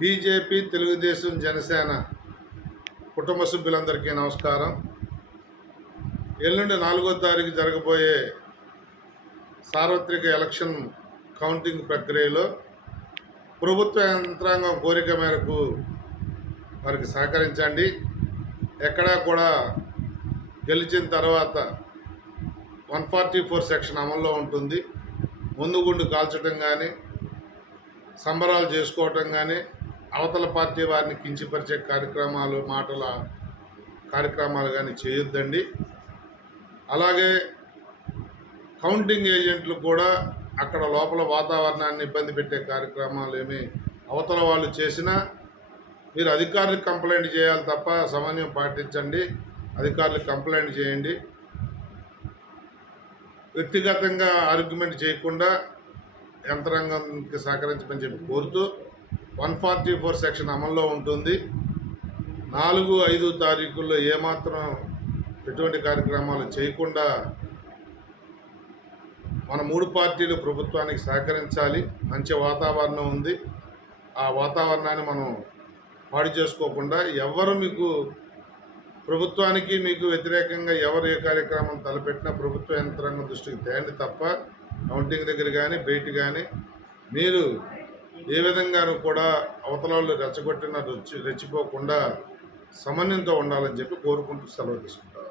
BJP, Telugu Desam, Janasena కుటుంబ సభ్యులందరికీ నమస్కారం. ఎల్లుండి 4వ తారీఖు జరగబోయే సార్వత్రిక ఎలక్షన్ కౌంటింగ్ ప్రక్రియలో ప్రభుత్వ యంత్రాంగం కోరిక మేరకు వారికి సహకరించండి. ఎక్కడా కూడా గెలిచిన తర్వాత 144 సెక్షన్ అమల్లో ఉంటుంది. ముందుగుండు కాల్చడం కానీ, సంబరాలు చేసుకోవటం కానీ, అవతల పార్టీ వారిని కించపరిచే కార్యక్రమాలు కానీ చేయొద్దండి. అలాగే కౌంటింగ్ ఏజెంట్లు కూడా అక్కడ లోపల వాతావరణాన్ని ఇబ్బంది పెట్టే కార్యక్రమాలు ఏమి అవతల వాళ్ళు చేసినా మీరు అధికారులకు కంప్లైంట్ చేయాలి తప్ప సమన్వయం పాటించండి. అధికారులకు కంప్లైంట్ చేయండి. వ్యక్తిగతంగా ఆర్గ్యుమెంట్ చేయకుండా యంత్రాంగానికి సహకరించమని చెప్పి కోరుతూ 144 సెక్షన్ అమల్లో ఉంటుంది. 4, 5 తారీఖుల్లో ఏమాత్రం ఎటువంటి కార్యక్రమాలు చేయకుండా మన 3 పార్టీలు ప్రభుత్వానికి సహకరించాలి. మంచి వాతావరణం ఉంది. ఆ వాతావరణాన్ని మనం పాడు చేసుకోకుండా ఎవరు ప్రభుత్వానికి మీకు వ్యతిరేకంగా ఎవరు ఏ కార్యక్రమం తలపెట్టినా ప్రభుత్వ యంత్రాంగం దృష్టికి తేండి తప్ప కౌంటింగ్ దగ్గర కానీ బయట కానీ మీరు ఏ విధంగానూ కూడా అవతల వాళ్ళు రెచ్చగొట్టిన రెచ్చిపోకుండా సమన్వయంతో ఉండాలని చెప్పి కోరుకుంటూ సెలవు తీసుకుంటారు.